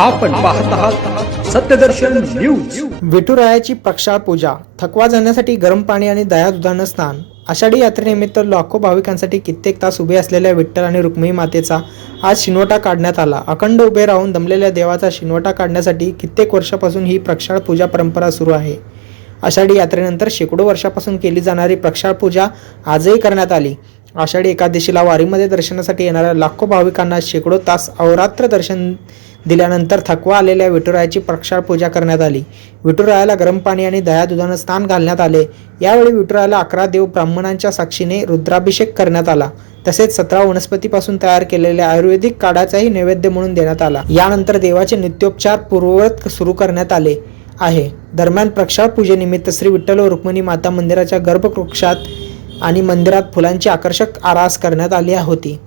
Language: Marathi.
आपण पाहत आहात सत्यदर्शन न्यूज. विठुरायाची प्रक्षाळ पूजा थकवा जाण्यासाठी गरम पाणी आणि दया दुधानं स्नान. आषाढी यात्रेनिमित्त लाखो भाविकांसाठी कित्येक तास उभे असलेल्या विठ्ठल आणि रुक्मिणी मातेचा आज शिनवटा काढण्यात आला. अखंड उभे राहून दमलेल्या देवाचा शिनवटा काढण्यासाठी कित्येक वर्षापासून ही प्रक्षाळ पूजा परंपरा सुरू आहे. आषाढी यात्रेनंतर शेकडो वर्षापासून केली जाणारी प्रक्षाळ पूजा आजही करण्यात आली. आषाढी एकादशीला वारीमध्ये दर्शनासाठी येणाऱ्या लाखो भाविकांना शेकडो तास अवरात्र दर्शन दिल्यानंतर थकवा आलेल्या विठुरायाची प्रक्षाळ पूजा करण्यात आली. विठुरायाला गरम पाणी आणि दया दुधानं स्नान घालण्यात आले. यावेळी विठुरायाला अकरा देव ब्राह्मणांच्या साक्षीने रुद्राभिषेक करण्यात आला. तसेच सतरा वनस्पतीपासून तयार केलेल्या आयुर्वेदिक काढाचाही नैवेद्य म्हणून देण्यात आला. यानंतर देवाचे नित्योपचार पूर्ववत सुरू करण्यात आले आहे. दरम्यान प्रक्षाळ पूजेनिमित्त श्री विठ्ठल व रुक्मिणी माता मंदिराच्या गर्भकृक्षात आणि मंदिरात फुलांची आकर्षक आरास करण्यात आली होती.